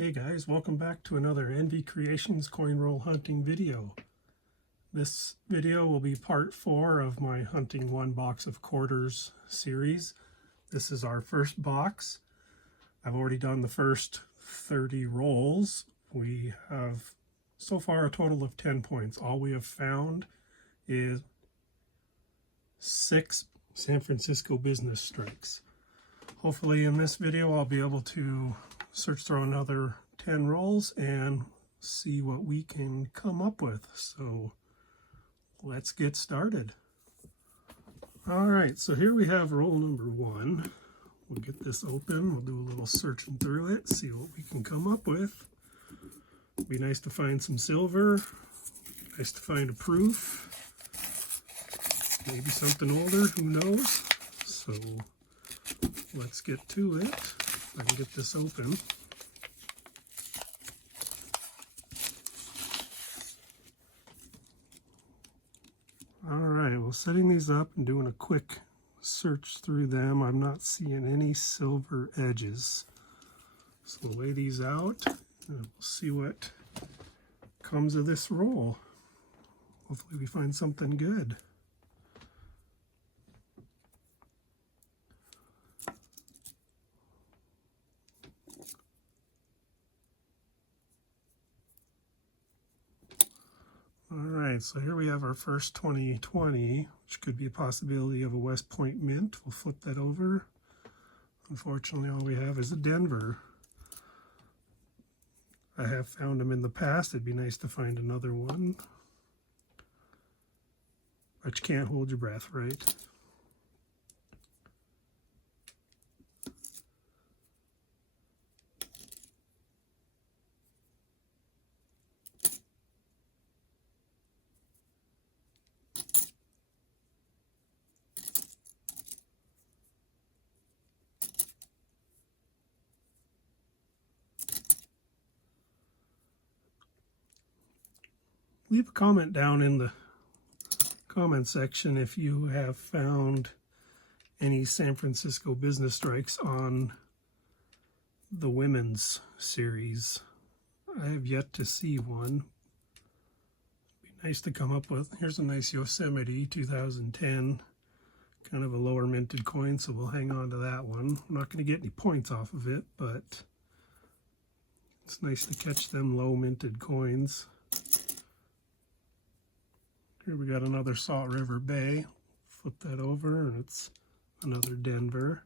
Hey guys, welcome back to another NV Creations coin roll hunting video. This video will be part 4 of my hunting one box of quarters series. This is our first box. I've already done the first 30 rolls. We have so far a total of 10 points. All we have found is 6 San Francisco business strikes. Hopefully in this video I'll be able to search through another 10 rolls and see what we can come up with. So let's get started. Alright, so here we have roll number 1. We'll get this open, we'll do a little searching through it, see what we can come up with. It'd be nice to find some silver, nice to find a proof, maybe something older, who knows. So let's get to it. I can get this open. Alright, well, setting these up and doing a quick search through them, I'm not seeing any silver edges. So we'll lay these out and we'll see what comes of this roll. Hopefully we find something good. Alright, so here we have our first 2020, which could be a possibility of a West Point mint. We'll flip that over. Unfortunately, all we have is a Denver. I have found them in the past. It'd be nice to find another one. But you can't hold your breath, right? Leave a comment down in the comment section if you have found any San Francisco business strikes on the women's series. I have yet to see one. It'd be nice to come up with. Here's a nice Yosemite 2010, kind of a lower minted coin, so we'll hang on to that one. I'm not going to get any points off of it, but it's nice to catch them low minted coins. Here we got another Salt River Bay. Flip that over and it's another Denver.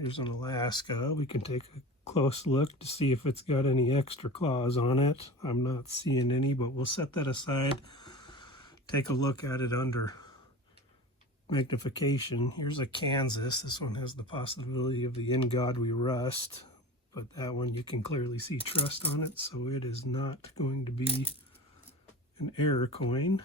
Here's an Alaska. We can take a close look to see if it's got any extra claws on it. I'm not seeing any, but we'll set that aside. Take a look at it under magnification. Here's a Kansas. This one has the possibility of the In God We Rust, but that one you can clearly see trust on it, so it is not going to be an error coin.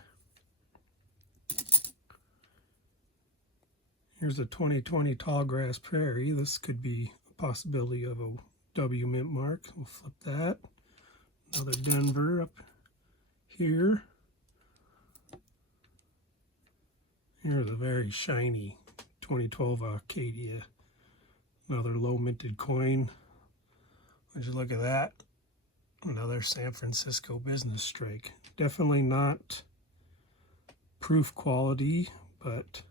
Here's a 2020 Tallgrass Prairie. This could be a possibility of a W mint mark. We'll flip that. Another Denver up here. Here's a very shiny 2012 Arcadia. Another low minted coin. Would you look at that? Another San Francisco business strike. Definitely not proof quality, but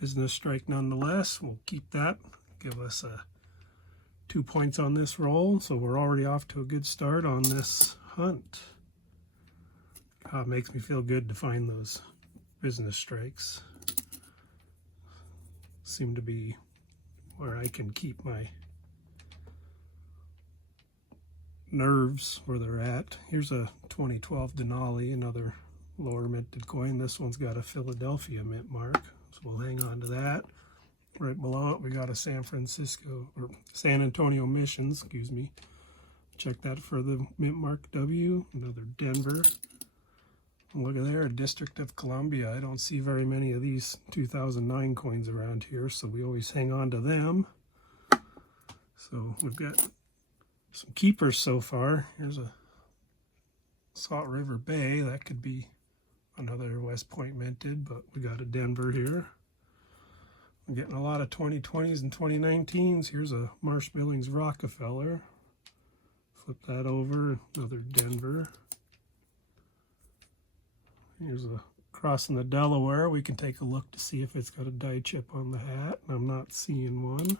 business strike nonetheless. We'll keep that. Give us 2 points on this roll. So we're already off to a good start on this hunt. It makes me feel good to find those business strikes. Seem to be where I can keep my nerves where they're at. Here's a 2012 Denali, another lower minted coin. This one's got a Philadelphia mint mark, so we'll hang on to that. Right below it we got a San Antonio Missions, excuse me. Check that for the mint mark W. Another Denver. Look at there, District of Columbia. I don't see very many of these 2009 coins around here, so we always hang on to them. So we've got some keepers so far. Here's a Salt River Bay. That could be another West Point minted, but we got a Denver here. I'm getting a lot of 2020s and 2019s. Here's a Marsh Billings Rockefeller. Flip that over, another Denver. Here's a crossing the Delaware. We can take a look to see if it's got a die chip on the hat. I'm not seeing one.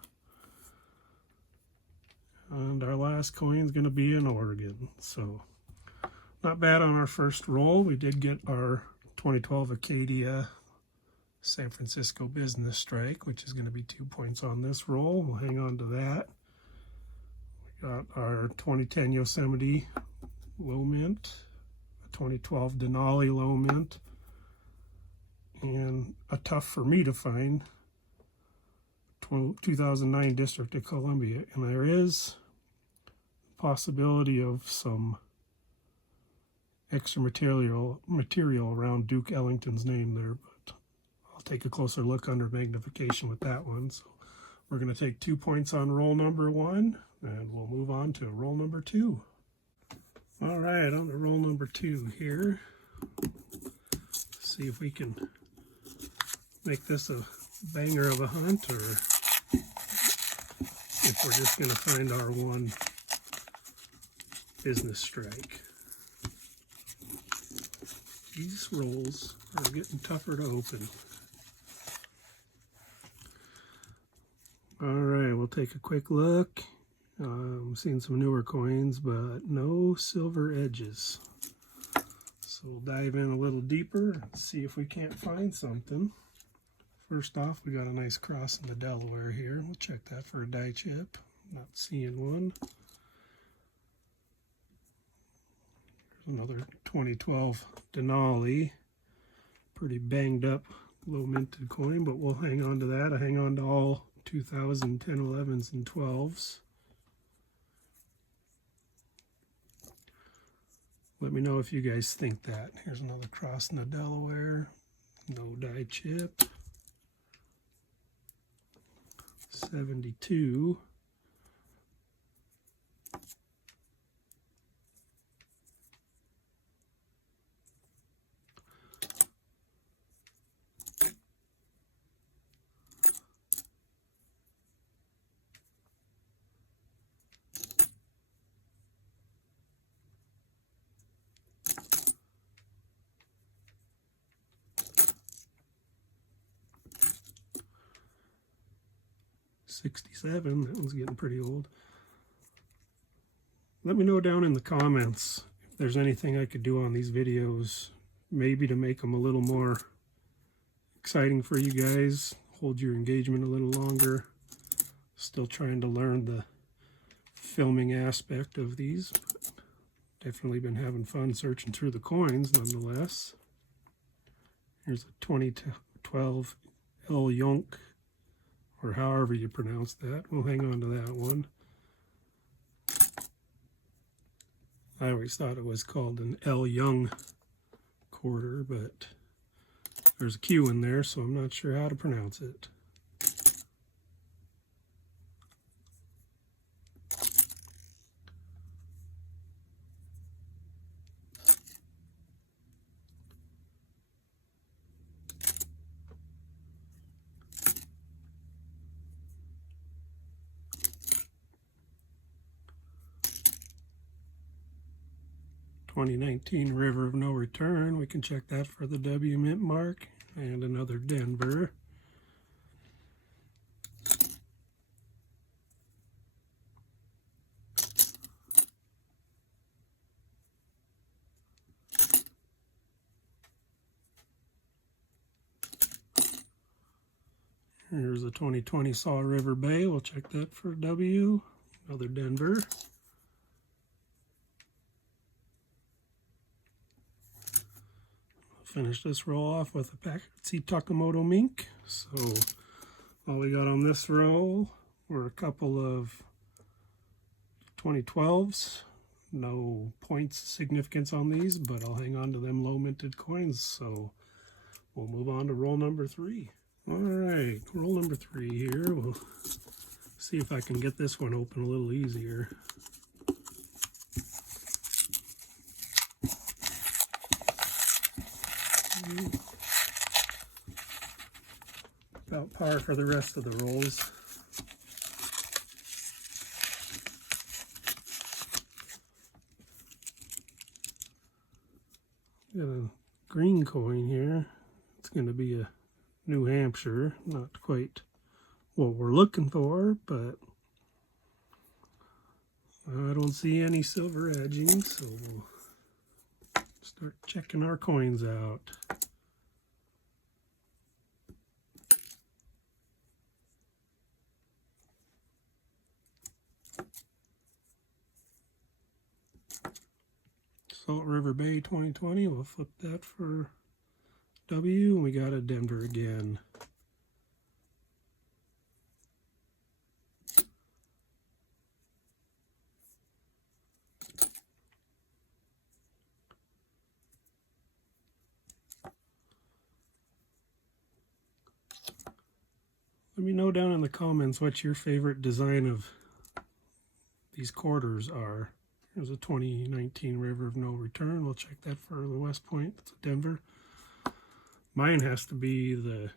And our last coin is going to be in Oregon. So not bad on our first roll. We did get our 2012 Acadia San Francisco Business Strike, which is going to be 2 points on this roll. We'll hang on to that. We got our 2010 Yosemite low mint, a 2012 Denali low mint, and a tough for me to find 2009 District of Columbia. And there is a possibility of some extra material around Duke Ellington's name there, but I'll take a closer look under magnification with that one. So we're going to take 2 points on roll number 1, and we'll move on to roll number 2. All right, on to roll number 2 here. See if we can make this a banger of a hunt, or if we're just going to find our one business strike. These rolls are getting tougher to open. All right, we'll take a quick look. I'm seeing some newer coins, but no silver edges. So we'll dive in a little deeper and see if we can't find something. First off, we got a nice cross in the Delaware here. We'll check that for a die chip. Not seeing one. There's another 2012 Denali. Pretty banged up, low minted coin, but we'll hang on to that. I hang on to all 2010 11s and 12s. Let me know if you guys think that. Here's another cross in the Delaware. No die chip. 72. $67, that one's getting pretty old. Let me know down in the comments if there's anything I could do on these videos, maybe to make them a little more exciting for you guys, hold your engagement a little longer. Still trying to learn the filming aspect of these, but definitely been having fun searching through the coins nonetheless. Here's a 2012 El Yonk, or however you pronounce that. We'll hang on to that one. I always thought it was called an L. Young quarter, but there's a Q in there, so I'm not sure how to pronounce it. '19 River of No Return. We can check that for the W mint mark. And another Denver. Here's the 2020 Saw River Bay. We'll check that for W. Another Denver. Finish this roll off with a Packard Takamoto Mink. So all we got on this roll were a couple of 2012s. No points significance on these, but I'll hang on to them low minted coins. So we'll move on to roll number 3. All right, roll number 3 here. We'll see if I can get this one open a little easier. About par for the rest of the rolls. Got a green coin here. It's going to be a New Hampshire. Not quite what we're looking for, but I don't see any silver edging, so we'll start checking our coins out. Salt River Bay 2020, we'll flip that for W, and we got a Denver again. Let me know down in the comments what your favorite design of these quarters are. Here's a 2019 River of No Return. We'll check that for the West Point. That's a Denver. Mine has to be the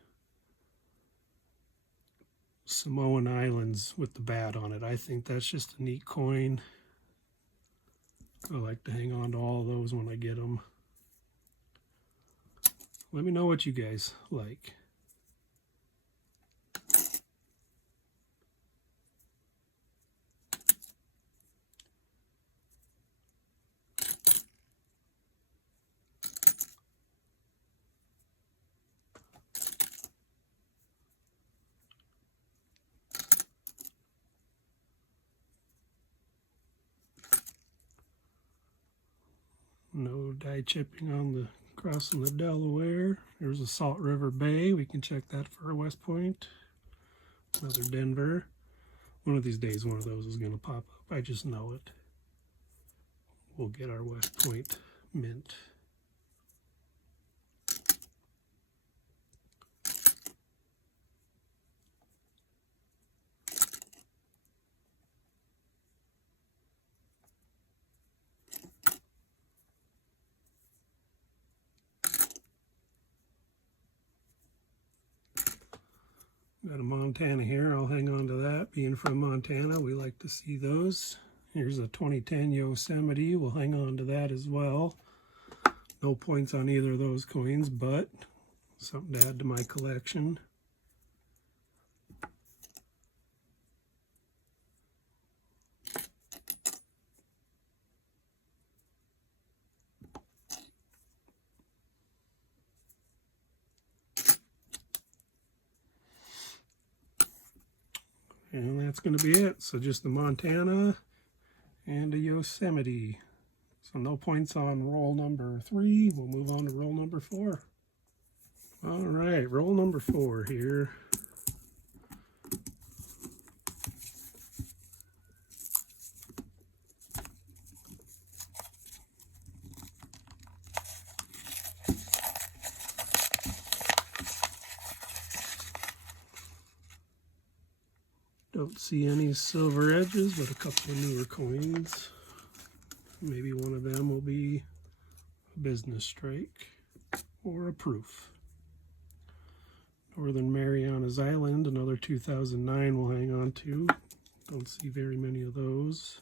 Samoan Islands with the bat on it. I think that's just a neat coin. I like to hang on to all of those when I get them. Let me know what you guys like. No die chipping on the crossing the Delaware. There's a Salt River Bay. We can check that for a West Point. Another Denver. One of these days, one of those is going to pop up. I just know it. We'll get our West Point mint. Got a Montana here. I'll hang on to that. Being from Montana, we like to see those. Here's a 2010 Yosemite. We'll hang on to that as well. No points on either of those coins, but something to add to my collection. And that's going to be it. So just the Montana and a Yosemite. So no points on roll number 3. We'll move on to roll number 4. All right, roll number 4 here. Don't see any silver edges, but a couple of newer coins. Maybe one of them will be a business strike or a proof. Northern Marianas Island, another 2009 we'll hang on to. Don't see very many of those.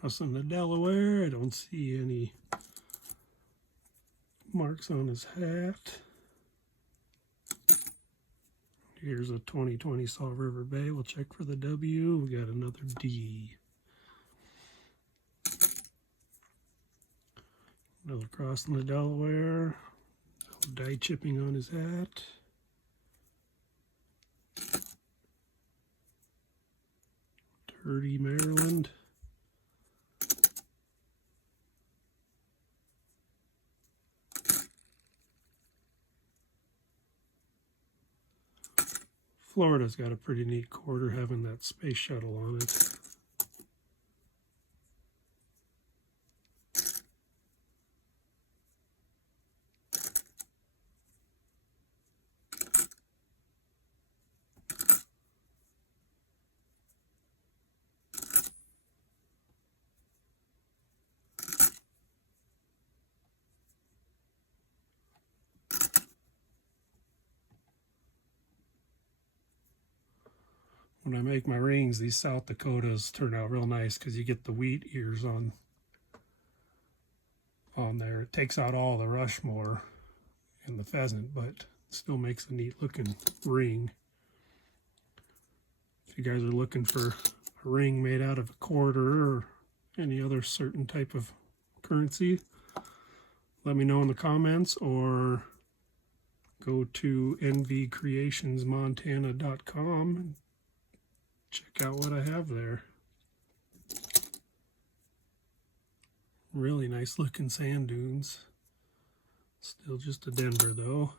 Crossing the Delaware, I don't see any marks on his hat. Here's a 2020 Salt River Bay. We'll check for the W. We got another D. Another crossing the Delaware. No die chipping on his hat. Dirty Maryland. Florida's got a pretty neat quarter having that space shuttle on it. When I make my rings, these South Dakotas turn out real nice because you get the wheat ears on there. It takes out all the Rushmore and the pheasant, but still makes a neat looking ring. If you guys are looking for a ring made out of a quarter or any other certain type of currency, let me know in the comments, or go to nvcreationsmontana.com and check out what I have there. Really nice looking sand dunes. Still just a Denver though.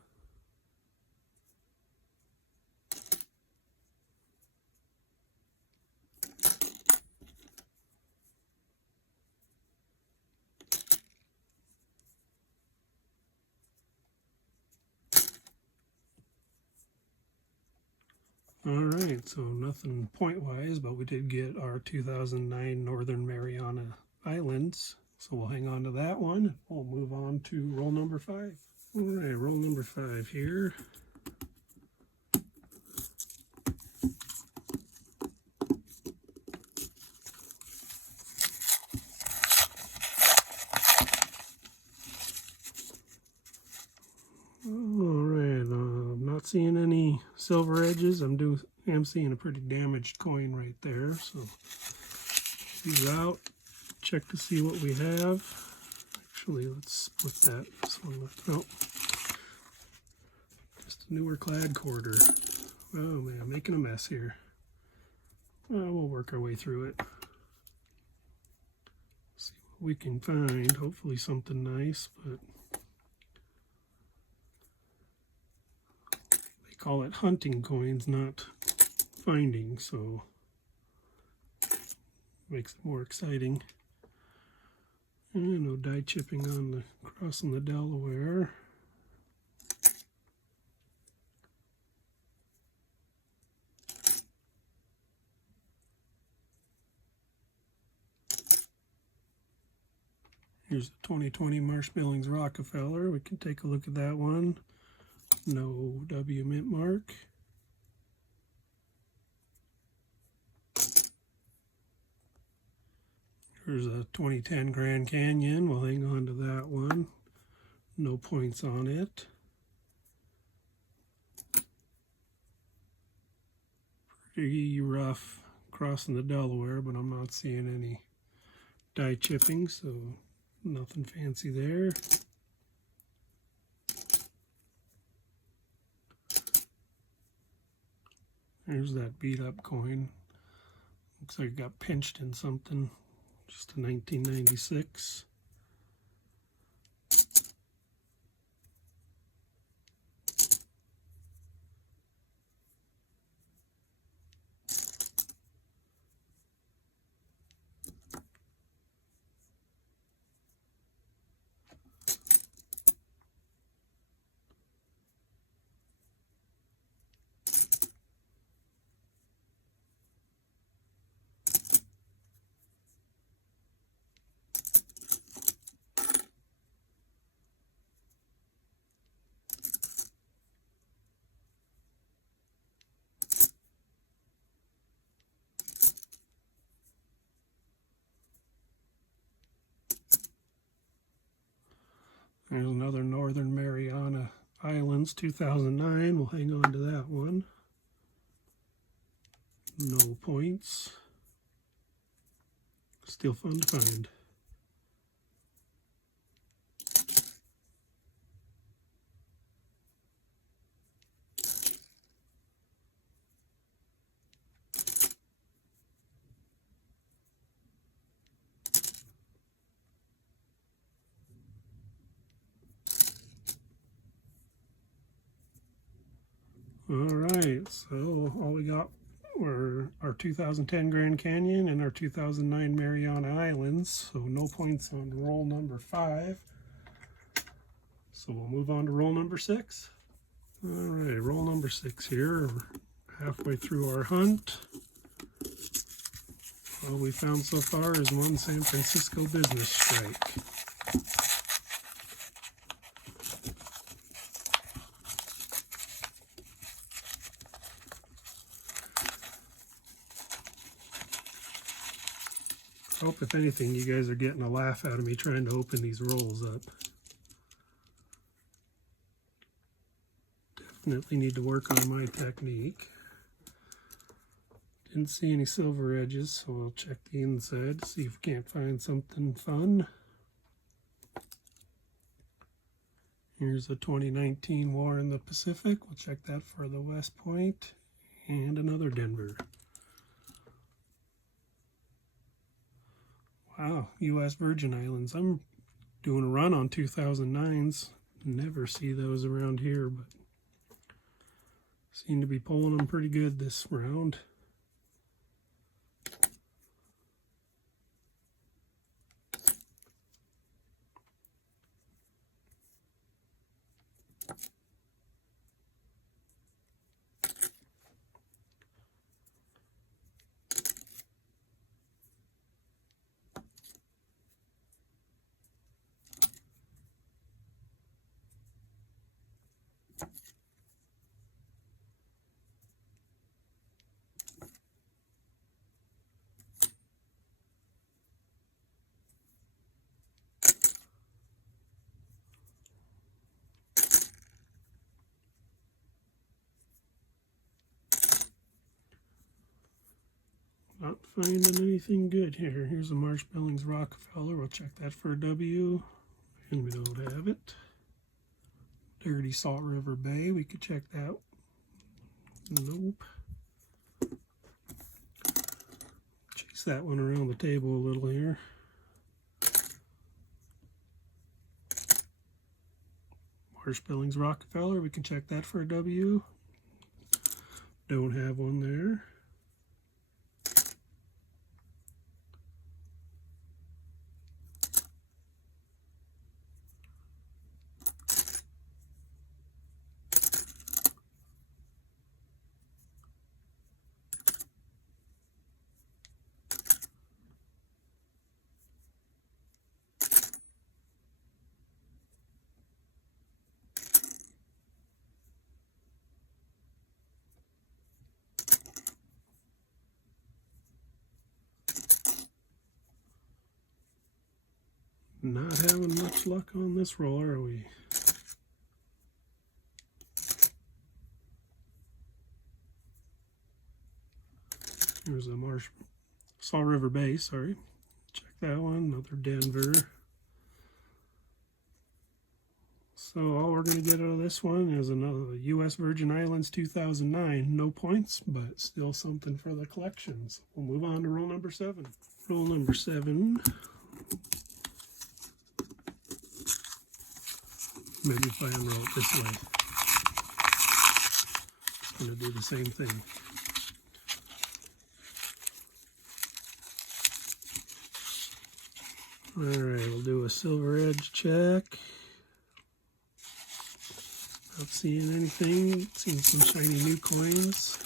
Alright, so nothing point-wise, but we did get our 2009 Northern Mariana Islands. So we'll hang on to that one. We'll move on to roll number 5. Alright, roll number 5 here. Alright, I'm not seeing any silver edges. I'm seeing a pretty damaged coin right there. So these out, check to see what we have. Actually, let's split that. This one, oh, just a newer clad quarter. Oh man, I'm making a mess here. We'll work our way through it. See what we can find. Hopefully something nice, but they call it hunting coins, not finding, so makes it more exciting. And no die chipping on the crossing the Delaware. Here's the 2020 Marshmallings Rockefeller. We can take a look at that one. No W mint mark. Here's a 2010 Grand Canyon. We'll hang on to that one. No points on it. Pretty rough crossing the Delaware, but I'm not seeing any die chipping, so nothing fancy there. There's that beat up coin. Looks like it got pinched in something. Just a 1996. There's another Northern Mariana Islands, 2009. We'll hang on to that one. No points. Still fun to find. All right, so all we got were our 2010 Grand Canyon and our 2009 Mariana Islands, so no points on roll number 5. So we'll move on to roll number 6. All right, roll number 6 here. We're halfway through our hunt. All we found so far is one San Francisco business strike. I hope, if anything, you guys are getting a laugh out of me trying to open these rolls up. Definitely need to work on my technique. Didn't see any silver edges, so we'll check the inside to see if we can't find something fun. Here's a 2019 War in the Pacific. We'll check that for the West Point, and another Denver. Wow, U.S. Virgin Islands. I'm doing a run on 2009s. Never see those around here, but seem to be pulling them pretty good this round. Not finding anything good here. Here's a Marsh-Billings Rockefeller. We'll check that for a W. And we don't have it. Dirty Salt River Bay. We could check that. Nope. Chase that one around the table a little here. Marsh-Billings Rockefeller. We can check that for a W. Don't have one there. Not having much luck on this roll, are we? Here's a Salt River Bay, sorry. Check that one, another Denver. So all we're going to get out of this one is another U.S. Virgin Islands 2009. No points, but still something for the collections. We'll move on to roll number 7. Roll number 7. Maybe if I unroll it this way, it's going to do the same thing. Alright, we'll do a silver edge check. Not seeing anything. Seeing some shiny new coins.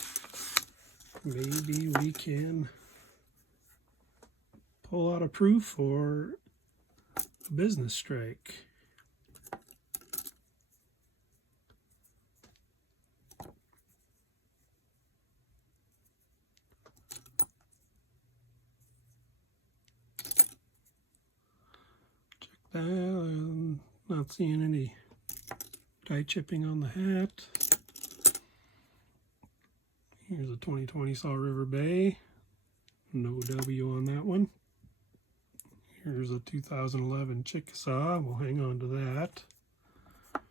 Maybe we can pull out a proof or a business strike. Not seeing any die chipping on the hat. Here's a 2020 Salt River Bay. No W on that one. Here's a 2011 Chickasaw. We'll hang on to that. At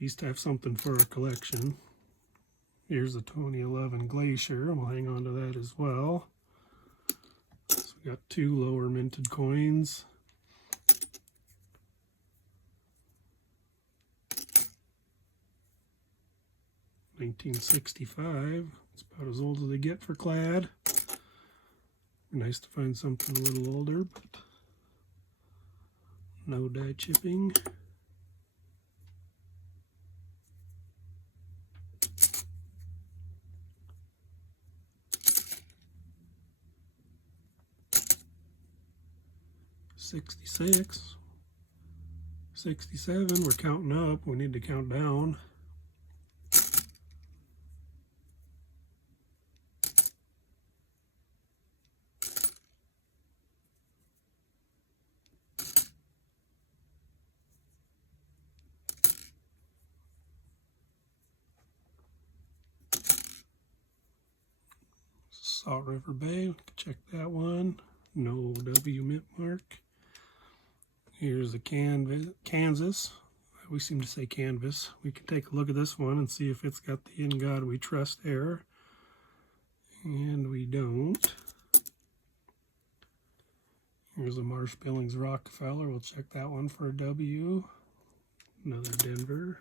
least have something for our collection. Here's a 2011 Glacier. We'll hang on to that as well. So we got 2 lower minted coins. 1965. It's about as old as they get for clad. Nice to find something a little older, but no dye chipping. '66, '67. We're counting up. We need to count down. Salt River Bay, check that one. No W mint mark. Here's the Kansas. We seem to say canvas. We can take a look at this one and see if it's got the "In God We Trust" error. And we don't. Here's a Marsh Billings Rockefeller. We'll check that one for a W. Another Denver.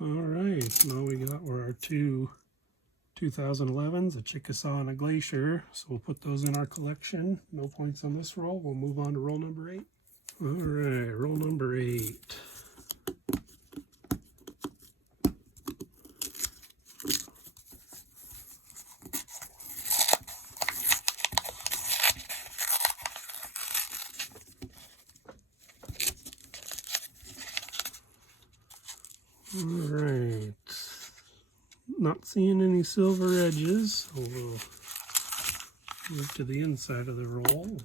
All right, now we got where our two 2011s, a Chickasaw and a Glacier. So we'll put those in our collection. No points on this roll. We'll move on to roll number 8. All right, roll number 8. All right, not seeing any silver edges, so we'll move to the inside of the roll and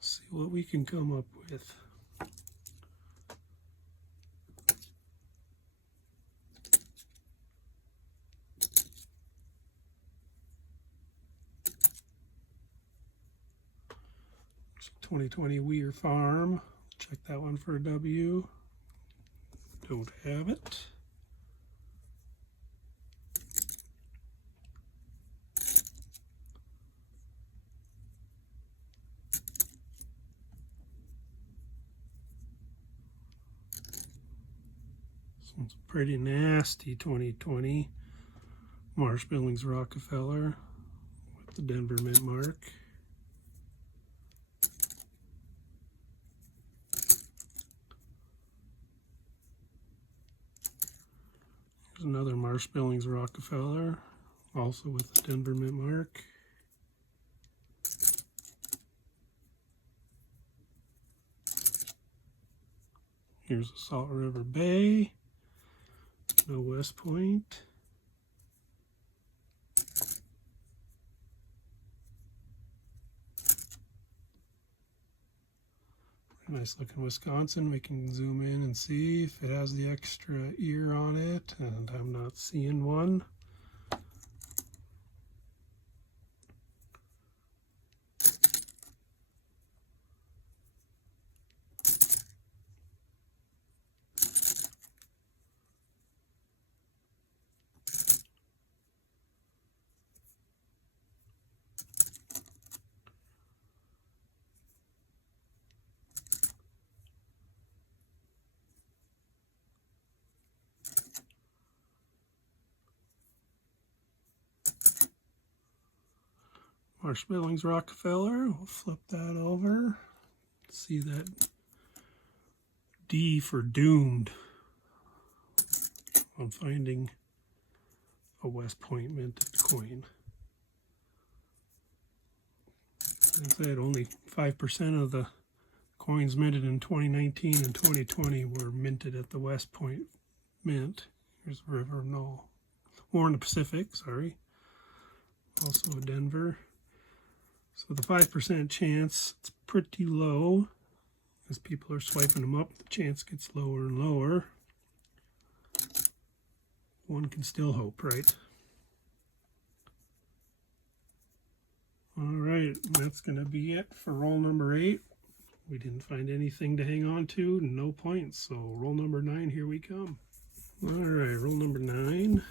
see what we can come up with. There's 2020 Weir Farm. Check that one for a W. Don't have it. This one's pretty nasty 2020 Marsh Billings Rockefeller with the Denver mint mark. Here's another Marsh Billings Rockefeller, also with the Denver mint mark. Here's a Salt River Bay, no West Point. Nice looking Wisconsin. We can zoom in and see if it has the extra ear on it, and I'm not seeing one. Marsh Billings Rockefeller, we'll flip that over. See that D for doomed. I'm finding a West Point minted coin. As I said, only 5% of the coins minted in 2019 and 2020 were minted at the West Point Mint. Here's a River, no, War in the Pacific, sorry. Also a Denver. So the 5% chance, it's pretty low. As people are swiping them up, the chance gets lower and lower. one can still hope, right? All right, that's going to be it for roll number 8. We didn't find anything to hang on to, no points. So roll number 9, here we come. All right, roll number 9.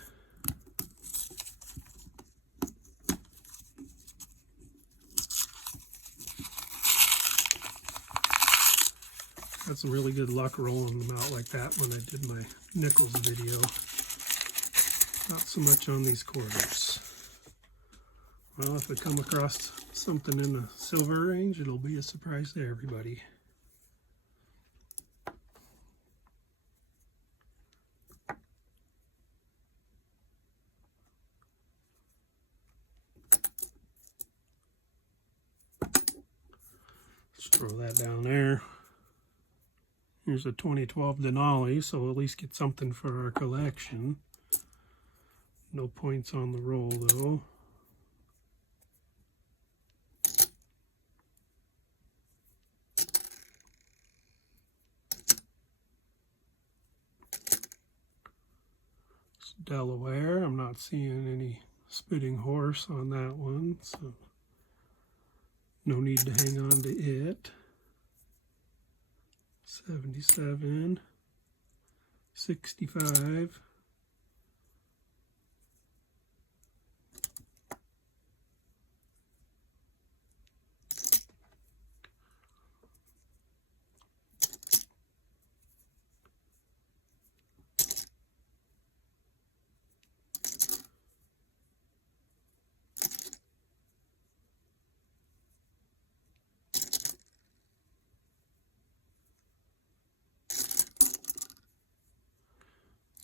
Had some really good luck rolling them out like that when I did my nickels video. Not so much on these quarters. Well, if I come across something in the silver range, it'll be a surprise to everybody. Just throw that down there. Here's a 2012 Denali, so we'll at least get something for our collection. No points on the roll, though. It's Delaware. I'm not seeing any spitting horse on that one, so no need to hang on to it. 77, 65,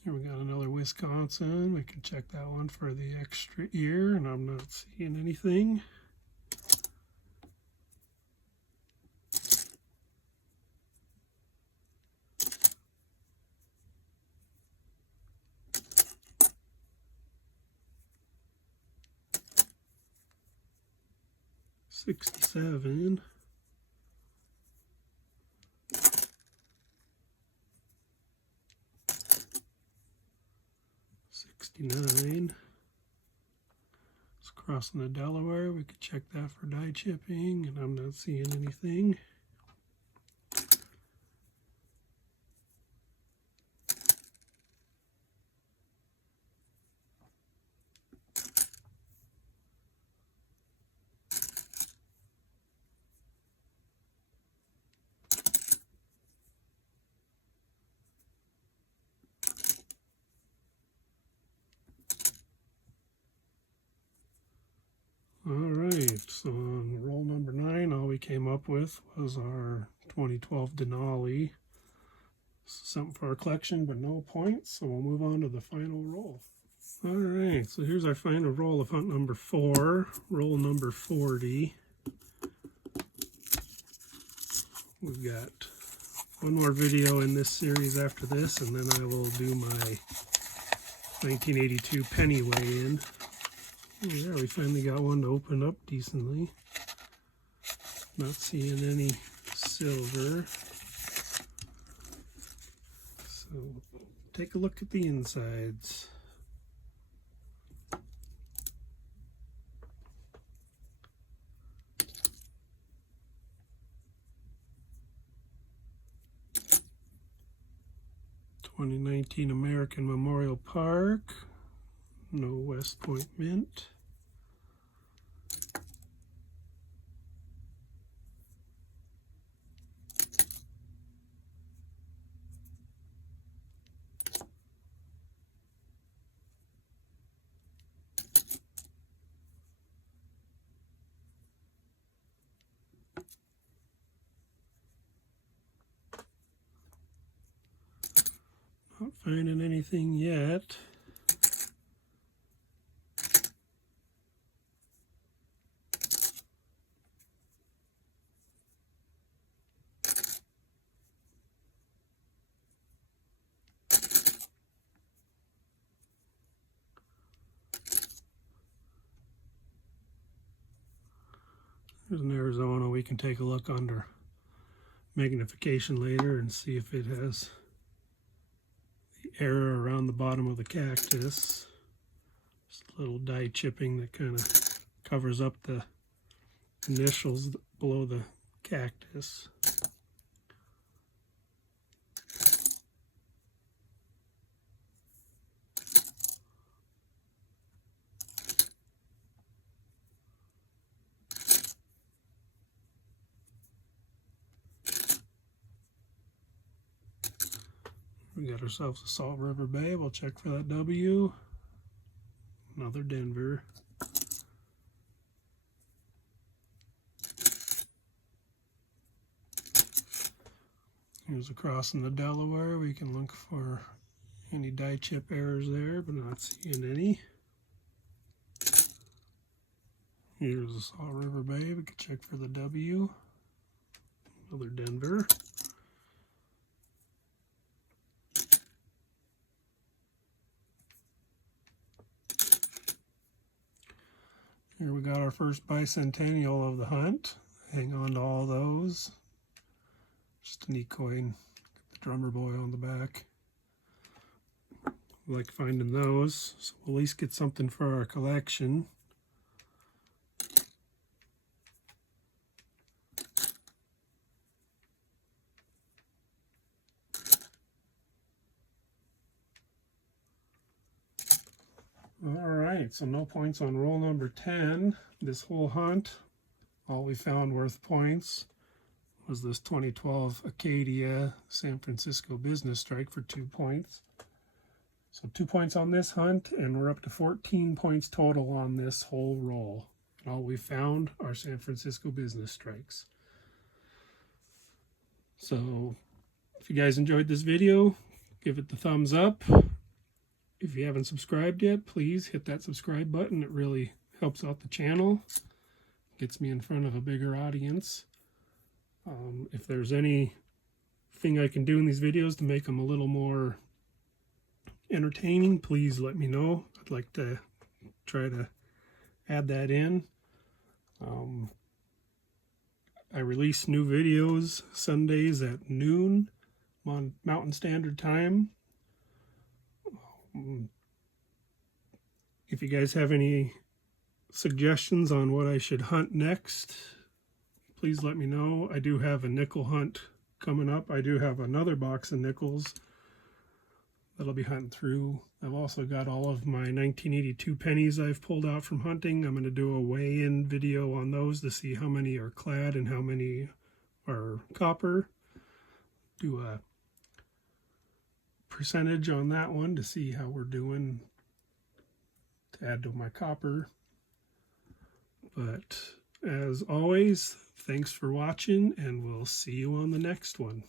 here we got another Wisconsin. We can check that one for the extra ear, and I'm not seeing anything. $67. 69. It's crossing the Delaware. We could check that for die chipping, and I'm not seeing anything. Alright, so on roll number 9, all we came up with was our 2012 Denali. Something for our collection, but no points, so we'll move on to the final roll. Alright, so here's our final roll of hunt number 4, roll number 40. We've got one more video in this series after this, and then I will do my 1982 penny weigh-in. Oh, yeah, we finally got one to open up decently. Not seeing any silver. So take a look at the insides. '19 American Memorial Park. No West Point Mint. Not finding anything yet. There's an Arizona. We can take a look under magnification later and see if it has the area around the bottom of the cactus. Just a little die chipping that kind of covers up the initials below the cactus. We got ourselves a Salt River Bay. We'll check for that W. Another Denver. Here's across in the Delaware. We can look for any die chip errors there, but not seeing any. Here's the Salt River Bay. We can check for the W. Another Denver. Here we got our first bicentennial of the hunt. Hang on to all those. Just a neat coin. The drummer boy on the back. We like finding those, so we'll at least get something for our collection. Alright, so no points on roll number 10. This whole hunt, all we found worth points was this 2012 Acadia San Francisco business strike for 2 points. So 2 points on this hunt, and we're up to 14 points total on this whole roll. And all we found are San Francisco business strikes. So if you guys enjoyed this video, give it the thumbs up. If you haven't subscribed yet, please hit that subscribe button. It really helps out the channel, gets me in front of a bigger audience. If there's anything I can do in these videos to make them a little more entertaining, please let me know. I'd like to try to add that in. I release new videos Sundays at noon on Mountain Standard Time. If you guys have any suggestions on what I should hunt next, please let me know. I do have a nickel hunt coming up. I do have another box of nickels that I'll be hunting through. I've also got all of my 1982 pennies I've pulled out from hunting. I'm going to do a weigh-in video on those to see how many are clad and how many are copper. Do a percentage on that one to see how we're doing to add to my copper. But as always, thanks for watching, and we'll see you on the next one.